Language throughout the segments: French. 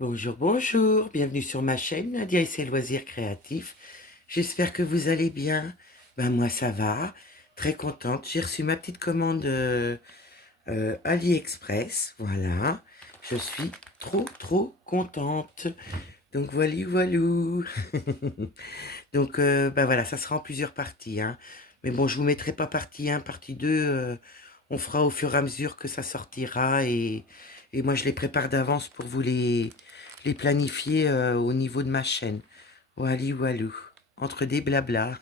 Bonjour, bonjour, bienvenue sur ma chaîne Nadia et ses loisirs créatifs. J'espère que vous allez bien. Ben moi ça va, très contente. J'ai reçu ma petite commande AliExpress, voilà. Je suis trop contente. Donc voilou. Donc ben voilà, ça sera en plusieurs parties, hein. Mais bon, je vous mettrai pas partie 1, partie 2. On fera au fur et à mesure que ça sortira et moi je les prépare d'avance pour vous les planifier au niveau de ma chaîne. Walou. Entre des blablas.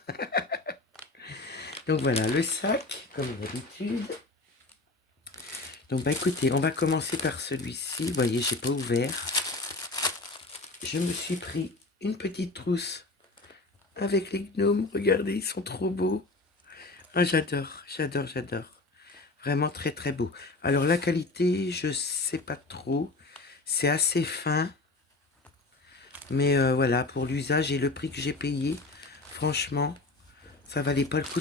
Donc voilà, le sac, comme d'habitude. Donc bah écoutez, on va commencer par celui-ci. Vous voyez, j'ai pas ouvert. Je me suis pris une petite trousse avec les gnomes. Regardez, ils sont trop beaux. Ah, j'adore. Vraiment très beau. Alors la qualité, je sais pas trop. C'est assez fin. Mais voilà, pour l'usage et le prix que j'ai payé, franchement, ça valait pas le coup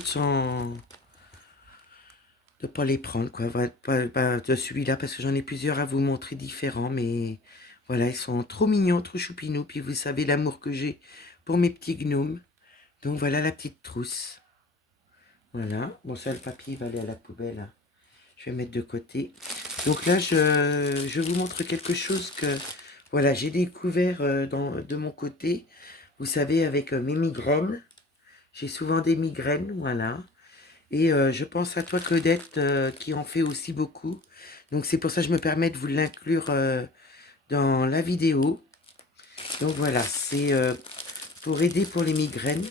de pas les prendre, quoi. Pas de celui-là, parce que j'en ai plusieurs à vous montrer différents. Mais voilà, ils sont trop mignons, trop choupinous. Puis vous savez l'amour que j'ai pour mes petits gnomes. Donc voilà la petite trousse. Voilà. Bon, ça, le papier va aller à la poubelle, hein. Je vais mettre de côté. Donc là, je vous montre quelque chose que, voilà, j'ai découvert de mon côté. Vous savez, avec mes migraines. J'ai souvent des migraines, voilà. Et je pense à toi, Claudette, qui en fait aussi beaucoup. Donc c'est pour ça que je me permets de vous l'inclure dans la vidéo. Donc voilà, c'est pour aider pour les migraines.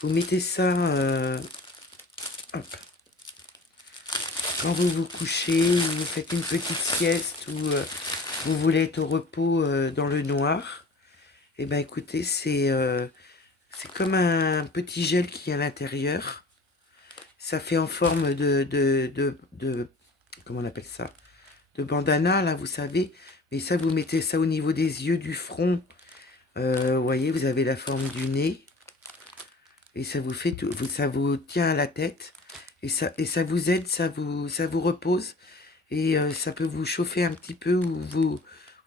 Vous mettez ça, hop, quand vous vous couchez, ou vous faites une petite sieste, ou vous voulez être au repos dans le noir. Et ben écoutez, c'est comme un petit gel qui est à l'intérieur. Ça fait en forme comment on appelle ça? De bandana, là, vous savez. Mais ça, vous mettez ça au niveau des yeux, du front. Vous voyez, vous avez la forme du nez. Et ça vous fait tout, ça vous tient à la tête. Et ça vous aide, ça vous repose. Et ça peut vous chauffer un petit peu ou vous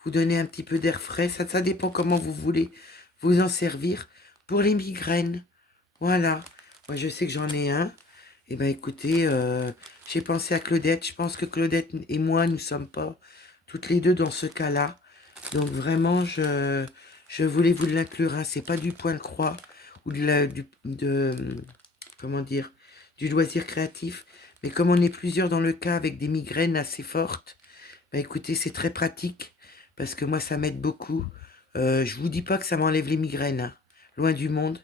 donner un petit peu d'air frais. Ça dépend comment vous voulez vous en servir pour les migraines. Voilà. Moi, je sais que j'en ai un. Eh bien, écoutez, j'ai pensé à Claudette. Je pense que Claudette et moi, nous ne sommes pas toutes les deux dans ce cas-là. Donc, vraiment, je voulais vous l'inclure, hein. C'est pas du point de croix ou comment dire, du loisir créatif. Mais comme on est plusieurs dans le cas avec des migraines assez fortes, bah écoutez, c'est très pratique parce que moi, ça m'aide beaucoup. Je vous dis pas que ça m'enlève les migraines, hein, loin du monde,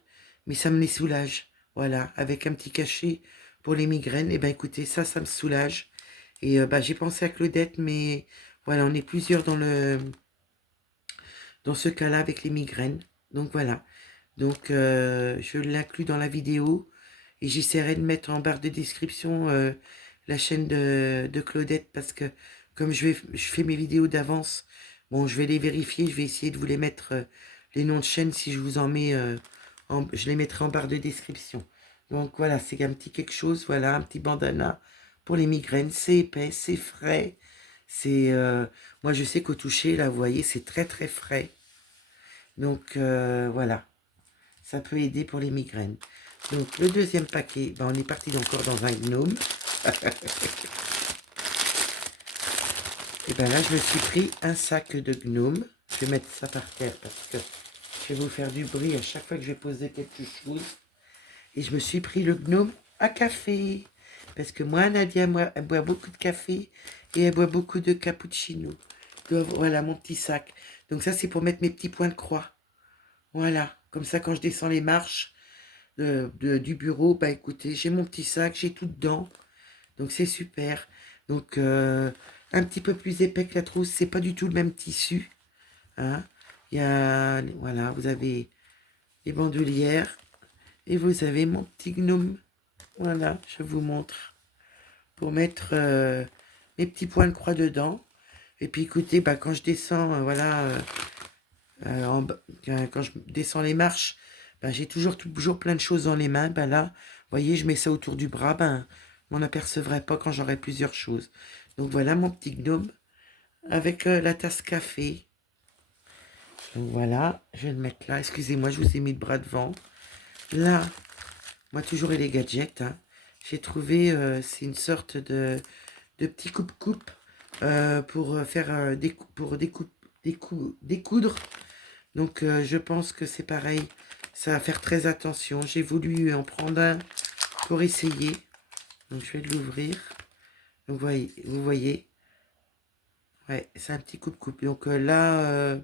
mais ça me les soulage. Voilà, avec un petit cachet pour les migraines, et ben écoutez, ça me soulage. Et bah, j'ai pensé à Claudette, mais voilà, on est plusieurs dans ce cas-là avec les migraines. Donc voilà. Donc je l'inclus dans la vidéo et j'essaierai de mettre en barre de description la chaîne de Claudette parce que comme je fais mes vidéos d'avance, bon, je vais les vérifier, je vais essayer de vous les mettre les noms de chaînes si je vous en mets, je les mettrai en barre de description. Donc voilà, c'est un petit quelque chose, voilà, un petit bandana pour les migraines, c'est épais, c'est frais, c'est, moi je sais qu'au toucher, là, vous voyez, c'est très frais. Donc voilà, ça peut aider pour les migraines. Donc le deuxième paquet, ben, on est parti encore dans un gnome. Et ben là, je me suis pris un sac de gnome. Je vais mettre ça par terre parce que je vais vous faire du bruit à chaque fois que je vais poser quelque chose. Et je me suis pris le gnome à café. Parce que moi, Nadia, moi, elle boit beaucoup de café et elle boit beaucoup de cappuccino. Donc, voilà mon petit sac. Donc ça, c'est pour mettre mes petits points de croix. Voilà. Comme ça, quand je descends les marches du bureau, bah écoutez, j'ai mon petit sac, j'ai tout dedans. Donc c'est super. Donc un petit peu plus épais que la trousse, c'est pas du tout le même tissu, hein. Il y a, voilà, vous avez les bandoulières et vous avez mon petit gnome. Voilà, je vous montre pour mettre mes petits points de croix dedans. Et puis écoutez, bah, quand je descends, voilà, quand je descends les marches, bah, j'ai toujours plein de choses dans les mains. Bah, là, vous voyez, je mets ça autour du bras, ben, on n'apercevrait pas quand j'aurai plusieurs choses. Donc voilà mon petit gnome avec la tasse café. Donc voilà, je vais le mettre là. Excusez-moi, je vous ai mis le bras devant. Là, moi toujours et les gadgets, hein. J'ai trouvé, c'est une sorte de petit coupe-coupe pour faire découdre. Donc je pense que c'est pareil, ça va faire très attention. J'ai voulu en prendre un pour essayer. Donc je vais l'ouvrir. Donc vous voyez, ouais, c'est un petit coupe-coupe. Donc là,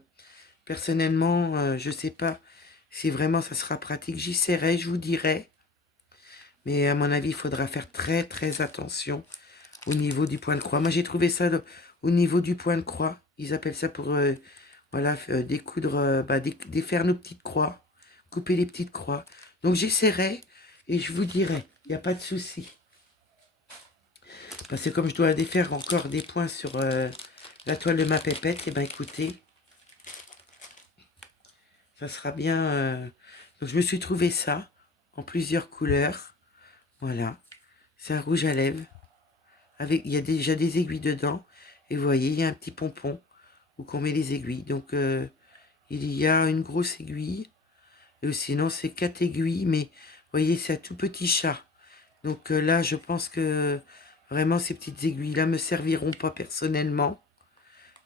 personnellement, je sais pas si vraiment ça sera pratique. J'essaierai, je vous dirai. Mais à mon avis, il faudra faire très très attention au niveau du point de croix. Moi, j'ai trouvé ça au niveau du point de croix. Ils appellent ça pour voilà, découdre, défaire nos petites croix, couper les petites croix. Donc j'essaierai et je vous dirai. Il n'y a pas de souci. Parce que comme je dois défaire encore des points sur la toile de ma pépette, et ben écoutez, ça sera bien. Donc je me suis trouvé ça en plusieurs couleurs. Voilà, c'est un rouge à lèvres. Avec, il y a déjà des aiguilles dedans. Et vous voyez, il y a un petit pompon où qu'on met les aiguilles. Donc il y a une grosse aiguille. Et sinon c'est 4 aiguilles. Mais vous voyez, c'est un tout petit chat. Donc là, je pense que vraiment ces petites aiguilles-là me serviront pas personnellement.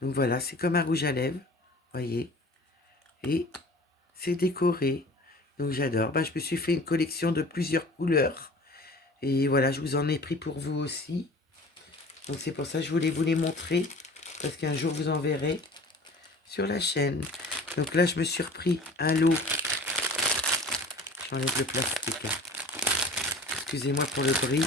Donc voilà, c'est comme un rouge à lèvres. Voyez. Et c'est décoré. Donc j'adore. Bah, je me suis fait une collection de plusieurs couleurs. Et voilà, je vous en ai pris pour vous aussi. Donc c'est pour ça que je voulais vous les montrer. Parce qu'un jour vous en verrez sur la chaîne. Donc là, je me suis repris un lot. J'enlève le plastique. Excusez-moi pour le bruit.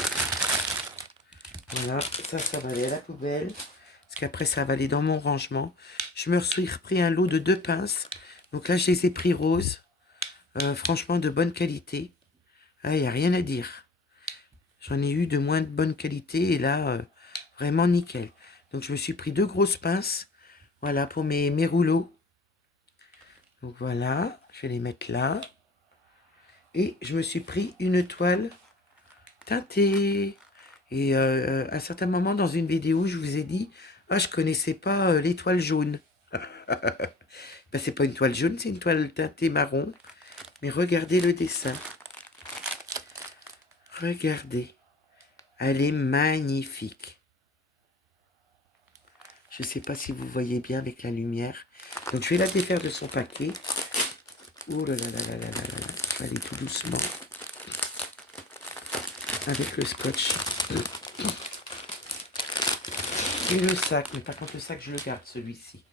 Voilà, ça va aller à la poubelle. Parce qu'après, ça va aller dans mon rangement. Je me suis repris un lot de 2 pinces. Donc là, je les ai pris roses. Franchement, de bonne qualité. Ah, il n'y a rien à dire. J'en ai eu de moins de bonne qualité. Et là, vraiment nickel. Donc, je me suis pris 2 grosses pinces. Voilà, pour mes rouleaux. Donc voilà, je vais les mettre là. Et je me suis pris une toile teintée. Et à un certain moment, dans une vidéo, je vous ai dit, ah, je connaissais pas les toiles jaunes. Ben, c'est pas une toile jaune, c'est une toile teintée marron. Mais regardez le dessin. Regardez. Elle est magnifique. Je ne sais pas si vous voyez bien avec la lumière. Donc, je vais la défaire de son paquet. Oh là là là là là là là. Je vais aller tout doucement. Avec le scotch. Et le sac. Mais par contre, le sac, je le garde, celui-ci.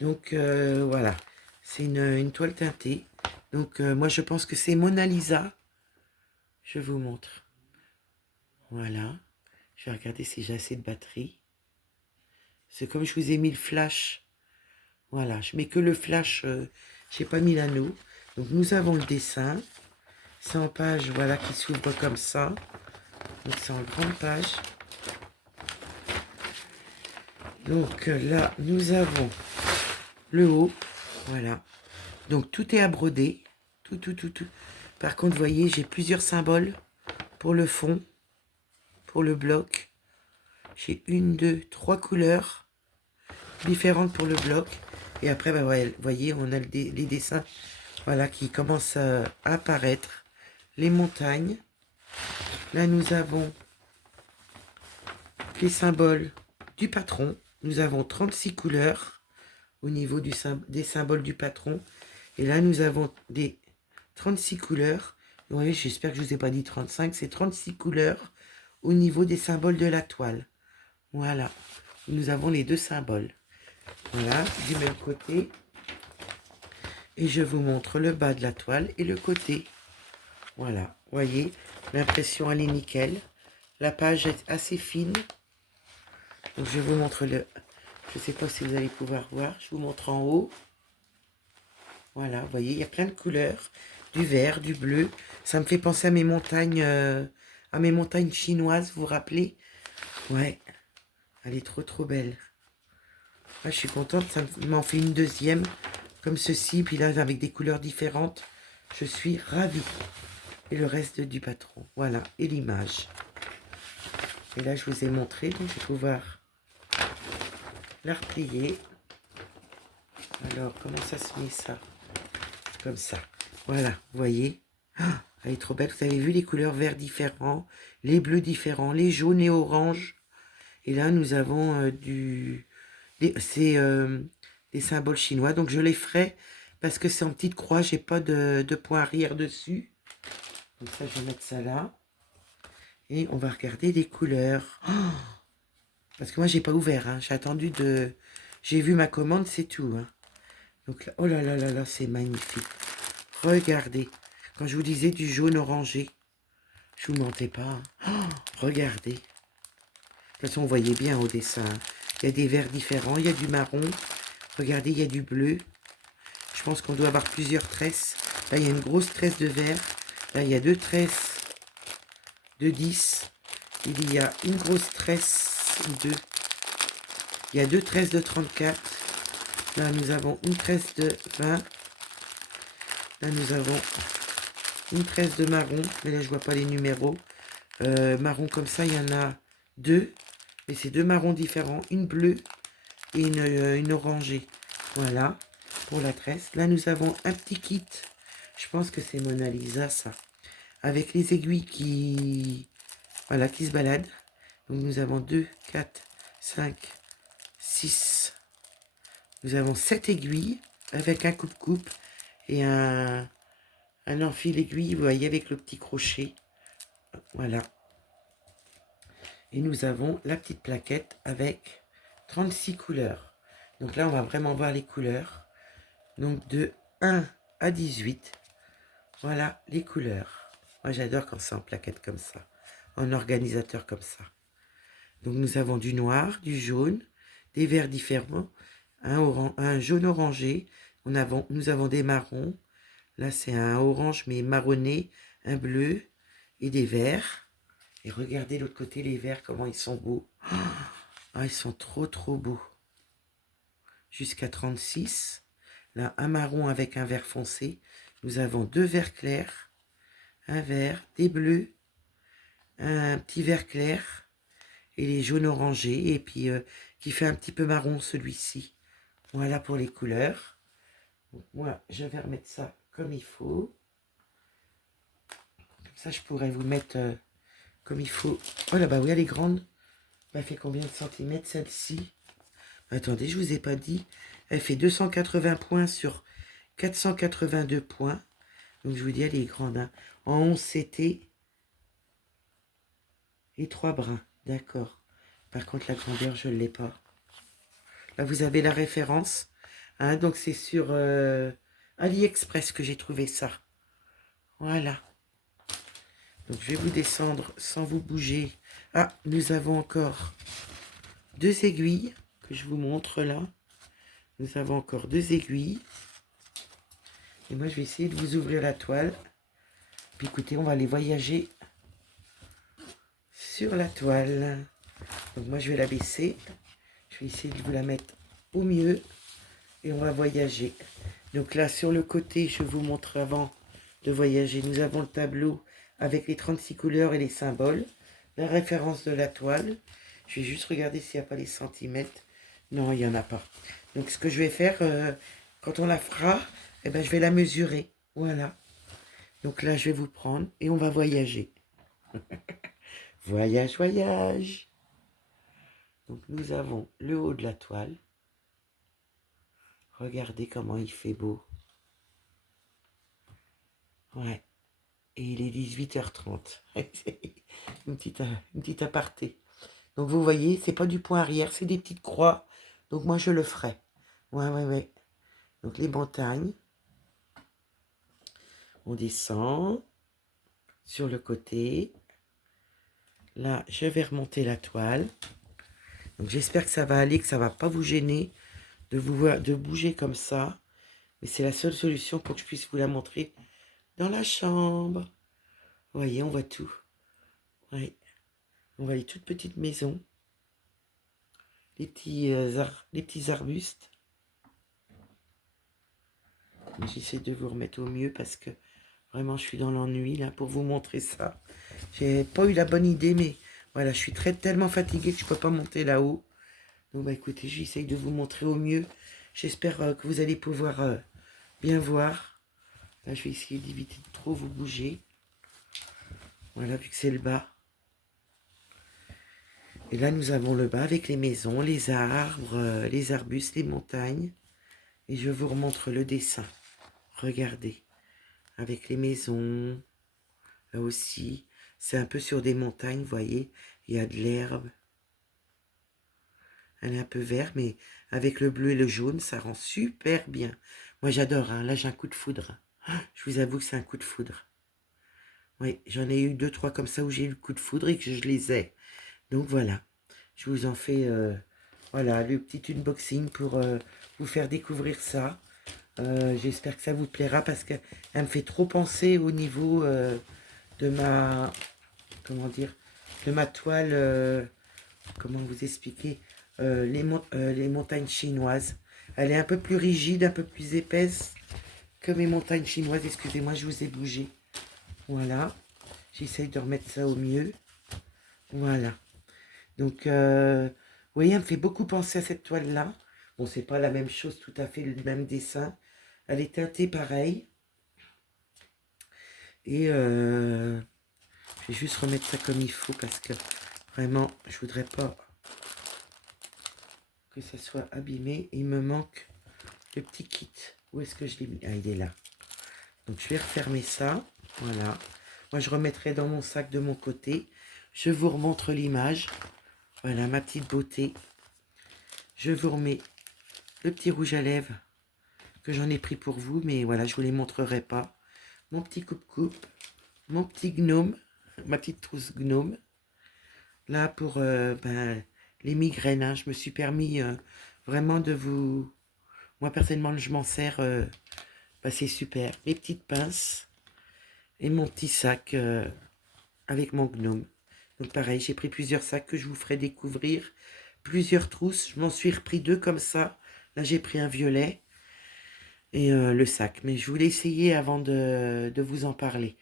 Donc, voilà. C'est une toile teintée. Donc, moi, je pense que c'est Mona Lisa. Je vous montre. Voilà. Je vais regarder si j'ai assez de batterie. C'est comme je vous ai mis le flash. Voilà, je mets que le flash. Je n'ai pas mis l'anneau. Donc, nous avons le dessin. C'est en page, voilà, qui s'ouvre comme ça. Donc, c'est en grande page. Donc, là, nous avons le haut. Voilà. Donc, tout est à broder. Tout. Par contre, vous voyez, j'ai plusieurs symboles pour le fond, pour le bloc. J'ai 1, 2, 3 couleurs différentes pour le bloc. Et après, bah, ouais, vous voyez, on a les dessins, voilà, qui commencent à apparaître. Les montagnes. Là, nous avons les symboles du patron. Nous avons 36 couleurs au niveau des symboles du patron. Et là, nous avons des 36 couleurs. Vous voyez, j'espère que je ne vous ai pas dit 35. C'est 36 couleurs au niveau des symboles de la toile. Voilà. Nous avons les 2 symboles. Voilà, du même côté. Et je vous montre le bas de la toile et le côté. Voilà, vous voyez, l'impression elle est nickel. La page est assez fine. Donc je vous montre le... Je ne sais pas si vous allez pouvoir voir. Je vous montre en haut. Voilà, vous voyez, il y a plein de couleurs. Du vert, du bleu. Ça me fait penser à mes montagnes chinoises, vous vous rappelez? Ouais, elle est trop belle. Ah, je suis contente, ça m'en fait une deuxième. Comme ceci, puis là avec des couleurs différentes. Je suis ravie. Et le reste du patron. Voilà, et l'image. Et là, je vous ai montré, donc je vais pouvoir la replier. Voilà. Alors, comment ça se met ça? Comme ça. Voilà, vous voyez. Ah, elle est trop belle. Vous avez vu les couleurs verts différents, les bleus différents, les jaunes et oranges. Et là, nous avons des symboles chinois. Donc, je les ferai parce que c'est en petite croix. J'ai pas de point arrière dessus. Donc ça, je vais mettre ça là. Et on va regarder les couleurs. Oh, parce que moi, j'ai pas ouvert. Hein. J'ai attendu de... J'ai vu ma commande, c'est tout. Hein. Donc là, oh là là là là, c'est magnifique. Regardez. Quand je vous disais du jaune orangé, je vous mentais pas. Hein. Oh, regardez. De toute façon, on voyait bien au dessin. Hein. Il y a des verts différents, il y a du marron. Regardez, il y a du bleu. Je pense qu'on doit avoir plusieurs tresses. Là, il y a une grosse tresse de vert. Là, il y a 2 tresses de 10. Il y a une grosse tresse de... Il y a 2 tresses de 34. Là, nous avons une tresse de 20. Là, nous avons une tresse de marron. Mais là, je vois pas les numéros. Marron comme ça, il y en a 2. Mais c'est 2 marrons différents. Une bleue et une orangée. Voilà, pour la tresse. Là, nous avons un petit kit. Je pense que c'est Mona Lisa, ça. Avec les aiguilles qui... Voilà, qui se baladent. Donc, nous avons 2, 4, 5, 6. Nous avons 7 aiguilles avec un coupe-coupe et un enfil aiguille, vous voyez, avec le petit crochet. Voilà. Et nous avons la petite plaquette avec 36 couleurs. Donc là, on va vraiment voir les couleurs. Donc de 1 à 18. Voilà les couleurs. Moi, j'adore quand c'est en plaquette comme ça. En organisateur comme ça. Donc nous avons du noir, du jaune, des verts différents, un jaune orangé. Nous avons des marrons. Là, c'est un orange mais marronné, un bleu et des verts. Et regardez l'autre côté, les verts, comment ils sont beaux. Ah, ils sont trop, trop beaux. Jusqu'à 36. Là, un marron avec un vert foncé. Nous avons 2 verts clairs, un vert, des bleus, un petit vert clair et les jaunes orangés. Et puis, qui fait un petit peu marron, celui-ci. Voilà pour les couleurs. Donc, moi, je vais remettre ça comme il faut. Comme ça, je pourrais vous mettre comme il faut. Oh là, bah oui, elle est grande. Elle fait combien de centimètres, celle-ci? Attendez, je vous ai pas dit. Elle fait 280 points sur 482 points. Donc, je vous dis, elle est grande. Hein. En 11 CT et 3 brins. D'accord. Par contre, la grandeur, je ne l'ai pas. Là, vous avez la référence. Hein, donc, c'est sur AliExpress que j'ai trouvé ça. Voilà. Donc, je vais vous descendre sans vous bouger. Ah, nous avons encore 2 aiguilles que je vous montre là. Nous avons encore 2 aiguilles. Et moi, je vais essayer de vous ouvrir la toile. Puis écoutez, on va aller voyager sur la toile. Donc moi, je vais la baisser. Je vais essayer de vous la mettre au mieux. Et on va voyager. Donc là, sur le côté, je vous montre avant de voyager. Nous avons le tableau avec les 36 couleurs et les symboles. La référence de la toile. Je vais juste regarder s'il n'y a pas les centimètres. Non, il n'y en a pas. Donc ce que je vais faire, quand on la fera, eh ben, je vais la mesurer. Voilà. Donc là, je vais vous prendre et on va voyager. Voyage, voyage. Donc nous avons le haut de la toile. Regardez comment il fait beau. Ouais. Et il est 18h30. une petite aparté. Donc vous voyez, c'est pas du point arrière, c'est des petites croix. Donc moi je le ferai. Ouais. Donc les montagnes. On descend sur le côté. Là, je vais remonter la toile. Donc j'espère que ça va aller, que ça va pas vous gêner de bouger comme ça. Mais c'est la seule solution pour que je puisse vous la montrer dans la chambre. Vous voyez, on voit tout. Oui. On voit les toutes petites maisons. Les petits arbustes. J'essaie de vous remettre au mieux parce que vraiment je suis dans l'ennui là pour vous montrer ça. J'ai pas eu la bonne idée, mais voilà, je suis tellement fatiguée que je peux pas monter là-haut. Donc bah écoutez, j'essaye de vous montrer au mieux. J'espère que vous allez pouvoir bien voir. Là, je vais essayer d'éviter de trop vous bouger. Voilà, vu que c'est le bas. Et là, nous avons le bas avec les maisons, les arbres, les arbustes, les montagnes. Et je vous remontre le dessin. Regardez. Avec les maisons. Là aussi. C'est un peu sur des montagnes, vous voyez. Il y a de l'herbe. Elle est un peu verte, mais avec le bleu et le jaune, ça rend super bien. Moi, j'adore. Hein. Là, j'ai un coup de foudre. Je vous avoue que c'est un coup de foudre. Oui, j'en ai eu 2, 3 comme ça où j'ai eu le coup de foudre et que je les ai. Donc voilà, je vous en fais voilà, le petit unboxing pour vous faire découvrir ça. J'espère que ça vous plaira parce qu'elle me fait trop penser au niveau de ma, comment dire, de ma toile, comment vous expliquer, les montagnes chinoises. Elle est un peu plus rigide, un peu plus épaisse que mes montagnes chinoises. Excusez-moi, je vous ai bougé. Voilà, j'essaye de remettre ça au mieux. Voilà. Donc, vous voyez, elle me fait beaucoup penser à cette toile-là. Bon, c'est pas la même chose, tout à fait le même dessin. Elle est teintée pareil. Et je vais juste remettre ça comme il faut parce que vraiment, je voudrais pas que ça soit abîmé. Il me manque le petit kit. Où est-ce que je l'ai mis? Ah, il est là. Donc, je vais refermer ça. Voilà. Moi, je remettrai dans mon sac de mon côté. Je vous remontre l'image. Voilà, ma petite beauté. Je vous remets le petit rouge à lèvres que j'en ai pris pour vous, mais voilà, je vous les montrerai pas. Mon petit coupe-coupe, mon petit gnome, ma petite trousse gnome. Là, pour ben, les migraines, hein, je me suis permis vraiment de vous... Moi, personnellement, je m'en sers, ben, c'est super. Mes petites pinces et mon petit sac avec mon gnome. Donc pareil, j'ai pris plusieurs sacs que je vous ferai découvrir. Plusieurs trousses, je m'en suis repris 2 comme ça. Là, j'ai pris un violet. Et le sac. Mais je voulais essayer avant de vous en parler.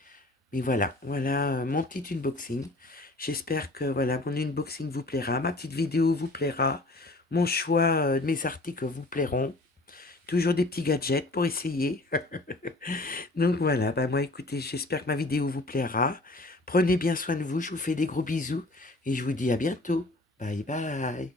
Mais voilà, voilà mon petit unboxing. J'espère que voilà, mon unboxing vous plaira, ma petite vidéo vous plaira, mon choix de mes articles vous plairont. Toujours des petits gadgets pour essayer. Donc voilà, bah moi écoutez, j'espère que ma vidéo vous plaira. Prenez bien soin de vous, je vous fais des gros bisous et je vous dis à bientôt. Bye bye.